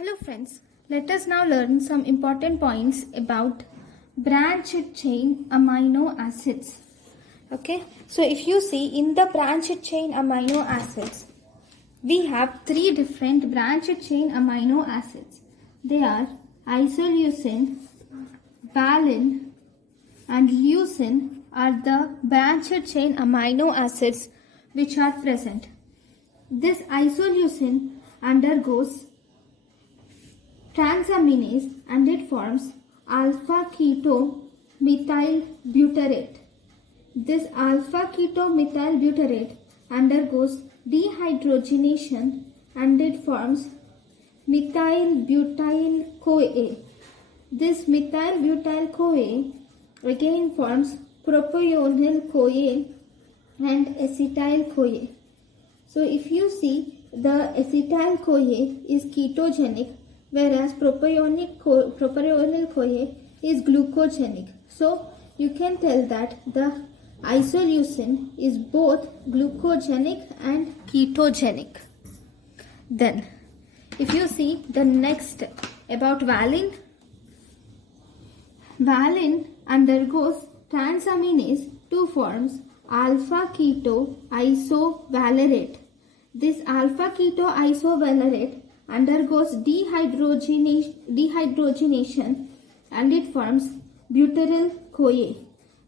Hello friends, let us now learn some important points about branched chain amino acids. Okay, so if you see in the branched chain amino acids, we have three different branched chain amino acids. They are isoleucine, valine and leucine are the branched chain amino acids which are present. This isoleucine undergoes transaminase and it forms alpha keto methyl butyrate. This alpha keto methyl butyrate undergoes dehydrogenation and it forms methyl butyl CoA. This methyl butyl CoA again forms propionyl CoA and acetyl CoA. So if you see, the acetyl CoA is ketogenic, whereas propionyl CoA is glucogenic. So you can tell that the isoleucine is both glucogenic and ketogenic. Then if you see the next about valine, valine undergoes transaminase to forms alpha keto isovalerate. This alpha keto isovalerate undergoes dehydrogenation and it forms butyryl CoA,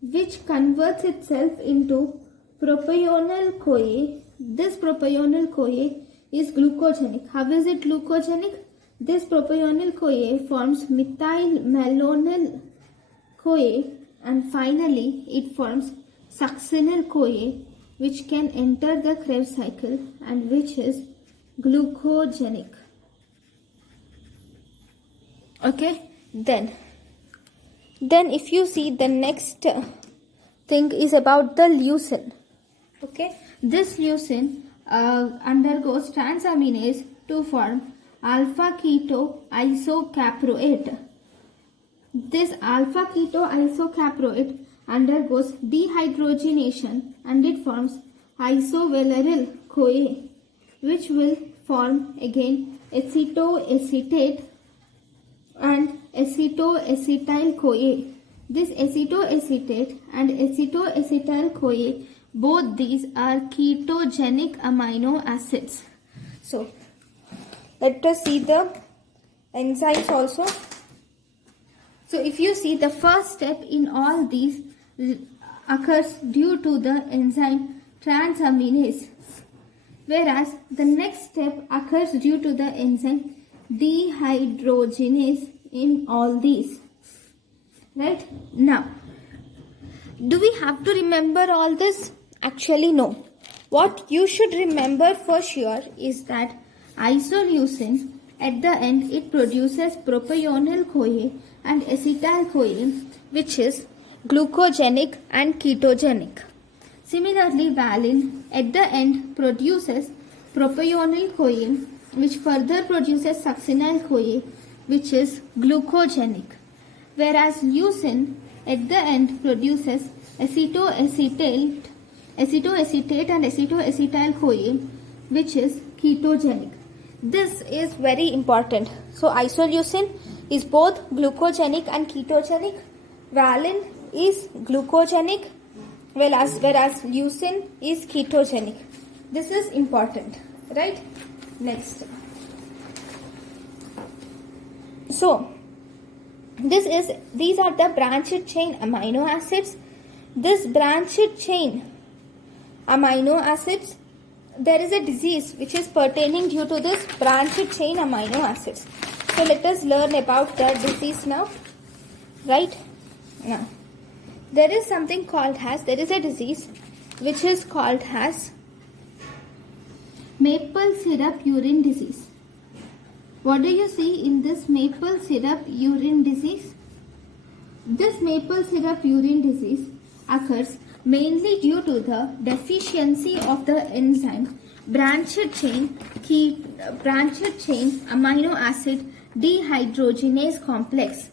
which converts itself into propionyl CoA. This propionyl CoA is glucogenic. How is it glucogenic? This propionyl CoA forms methyl malonyl CoA and finally it forms succinyl CoA, which can enter the Krebs cycle and which is glucogenic. Okay, then if you see the next thing is about the leucine. Okay, this leucine undergoes transaminase to form alpha keto isocaproate. This alpha keto isocaproate undergoes dehydrogenation and it forms isovalyryl CoA, which will form again acetoacetate and acetoacetyl CoA. This acetoacetate and acetoacetyl CoA, both these are ketogenic amino acids. So let us see the enzymes also. So if you see, the first step in all these occurs due to the enzyme transaminase, whereas the next step occurs due to the enzyme dehydrogenase in all these. Right? Now, do we have to remember all this? Actually, no. What you should remember for sure is that isoleucine, at the end, it produces propionyl CoA and acetyl CoA, which is glucogenic and ketogenic. Similarly, valine at the end produces propionyl CoA, which further produces succinyl CoA, which is glucogenic. Whereas leucine at the end produces acetoacetate and acetoacetyl CoA, which is ketogenic. This is very important. So isoleucine is both glucogenic and ketogenic. Valine is glucogenic, whereas leucine is ketogenic. This is important, right? Next. So these are the branched chain amino acids. This branched chain amino acids, there is a disease which is pertaining due to this branched chain amino acids. So let us learn about the disease now. Right? Now, there is a disease which is called as maple syrup urine disease. What do you see in this maple syrup urine disease? This maple syrup urine disease occurs mainly due to the deficiency of the enzyme branched chain amino acid dehydrogenase complex.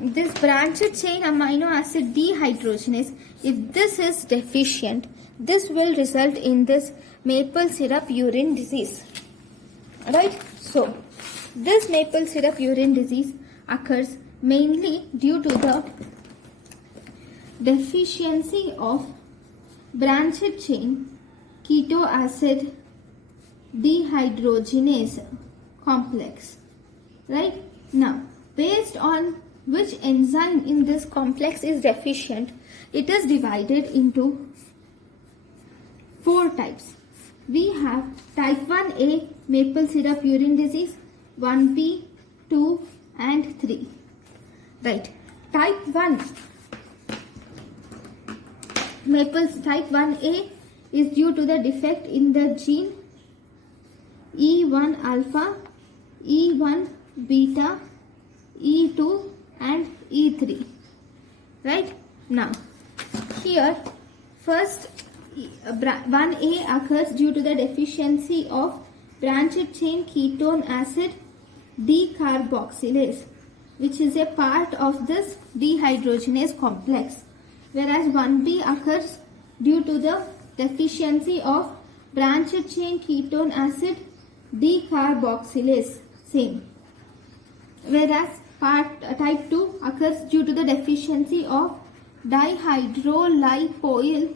This branched chain amino acid dehydrogenase, if this is deficient, this will result in this maple syrup urine disease. Right? So This maple syrup urine disease occurs mainly due to the deficiency of branched chain ketoacid dehydrogenase complex. Right? Now, based on which enzyme in this complex is deficient, it is divided into 4 types. We have type 1A maple syrup urine disease, 1B, 2 and 3. Right. Type 1A is due to the defect in the gene E1 alpha, E1 beta, E2 and E3. Right? Now, here first 1A occurs due to the deficiency of branched chain ketone acid decarboxylase, which is a part of this dehydrogenase complex, whereas 1B occurs due to the deficiency of branched chain ketone acid decarboxylase, same, whereas type 2 occurs due to the deficiency of dihydrolipoyl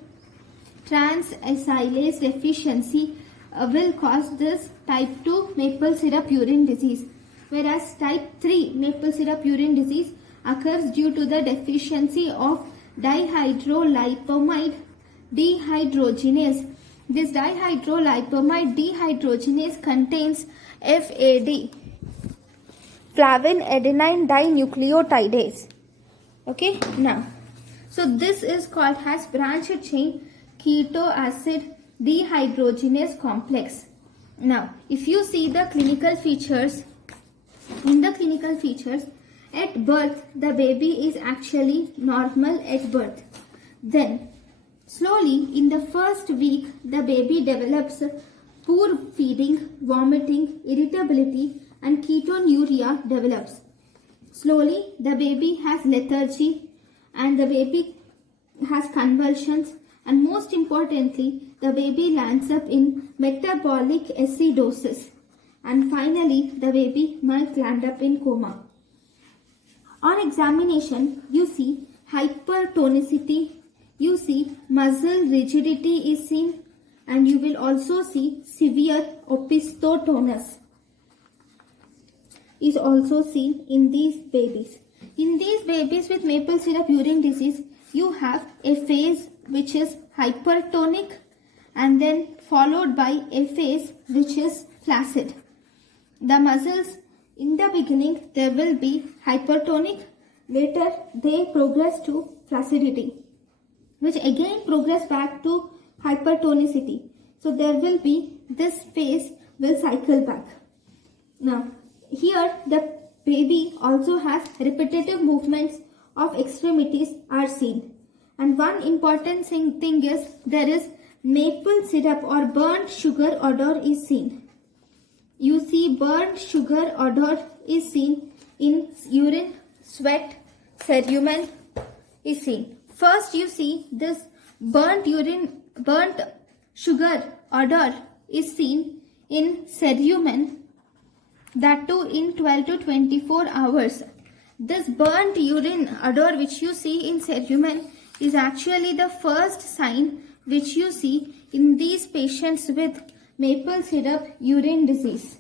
transacylase deficiency, will cause this type 2 maple syrup urine disease, whereas type 3 maple syrup urine disease occurs due to the deficiency of dihydrolipamide dehydrogenase. This dihydrolipamide dehydrogenase contains FAD, flavin adenine dinucleotidase. Okay, now, so this is called as branched chain ketoacid dehydrogenase complex. Now, if you see the clinical features, at birth, the baby is actually normal at birth. Then, slowly, in the first week, the baby develops poor feeding, vomiting, irritability, and ketonuria develops. Slowly, the baby has lethargy and the baby has convulsions, and most importantly, the baby lands up in metabolic acidosis, and finally, the baby might land up in coma. On examination, you see hypertonicity, you see muscle rigidity is seen, and you will also see severe opisthotonus is also seen in these babies. In these babies with maple syrup urine disease, you have a phase which is hypertonic and then followed by a phase which is flaccid. The muscles in the beginning there will be hypertonic, later they progress to flaccidity, which again progress back to hypertonicity. So there will be this phase will cycle back. Now here the baby also has repetitive movements of extremities are seen. And one important thing is there is maple syrup or burnt sugar odor is seen. You see burnt sugar odor is seen in urine, sweat, cerumen is seen. First you see this burnt sugar odor is seen in cerumen, that too in 12 to 24 hours. This burnt urine odor which you see in cerumen is actually the first sign which you see in these patients with maple syrup urine disease.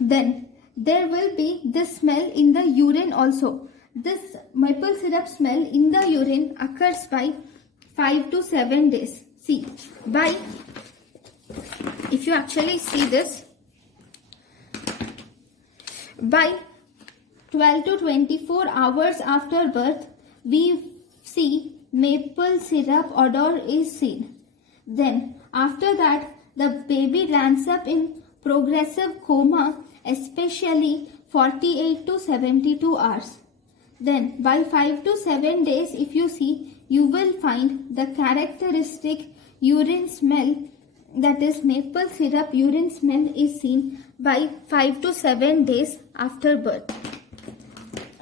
Then there will be this smell in the urine also. This maple syrup smell in the urine occurs by 5 to 7 days. See, if you actually see this, by 12 to 24 hours after birth, we see maple syrup odor is seen. Then after that, the baby lands up in progressive coma, especially 48 to 72 hours. Then by 5 to 7 days, if you see, you will find the characteristic urine smell, that is maple syrup urine smell is seen by 5 to 7 days after birth.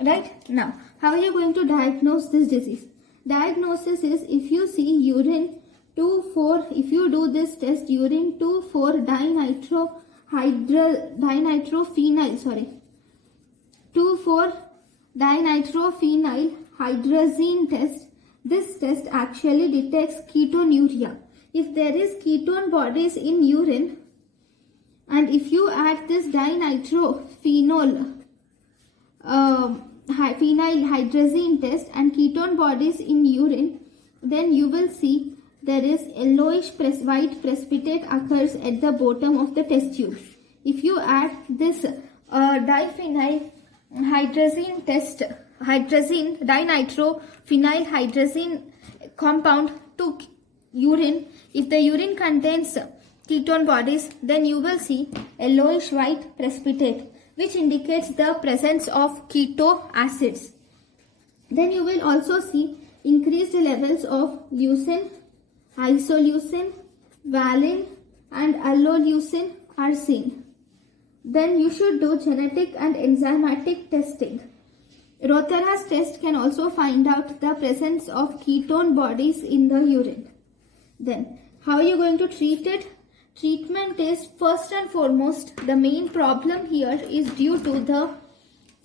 Right? Now, how are you going to diagnose this disease? Diagnosis is if you see urine 2,4, if you do this test, urine 2,4-dinitro 2,4-dinitrophenyl hydrazine test. This test actually detects ketonuria. If there is ketone bodies in urine, and if you add this dinitrophenol phenyl hydrazine test and ketone bodies in urine, then you will see there is yellowish white precipitate occurs at the bottom of the test tube. If you add this diphenyl hydrazine test, dinitrophenyl hydrazine compound to urine, if the urine contains ketone bodies, then you will see yellowish white precipitate, which indicates the presence of keto acids. Then you will also see increased levels of leucine, isoleucine, valine and alloleucine are seen. Then you should do genetic and enzymatic testing. Rothera's test can also find out the presence of ketone bodies in the urine. Then how are you going to treat it? Treatment is, first and foremost, the main problem here is due to the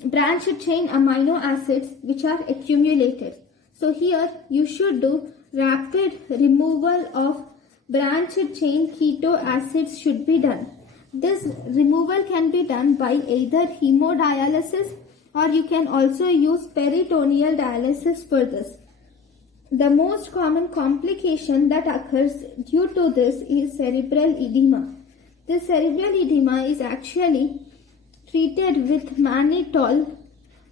branched chain amino acids which are accumulated. So here you should do rapid removal of branched chain keto acids should be done. This removal can be done by either hemodialysis or you can also use peritoneal dialysis for this. The most common complication that occurs due to this is cerebral edema. This cerebral edema is actually treated with mannitol,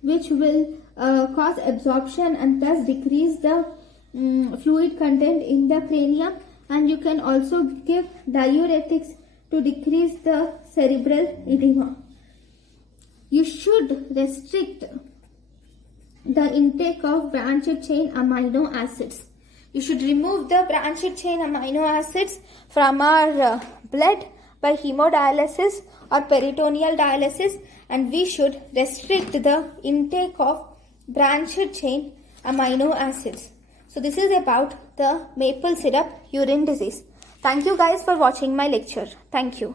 which will cause absorption and thus decrease the fluid content in the cranium, and you can also give diuretics to decrease the cerebral edema. You should restrict the intake of branched chain amino acids. You should remove the branched chain amino acids from our blood by hemodialysis or peritoneal dialysis, and we should restrict the intake of branched chain amino acids. So this is about the maple syrup urine disease. Thank you guys for watching my lecture. Thank you.